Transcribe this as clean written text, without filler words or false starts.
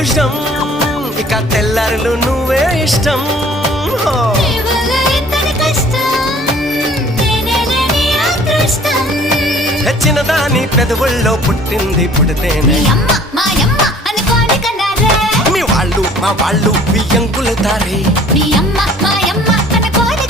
ఇష్టం ఇక తెల్లారులు నువ్వే ఇష్టం చిన్నదాని పెదవుల్లో పుట్టింది పుడితేనే మీ వాళ్ళు మా వాళ్ళు బియ్యంకులు తారే మీ అమ్మ మా అమ్మ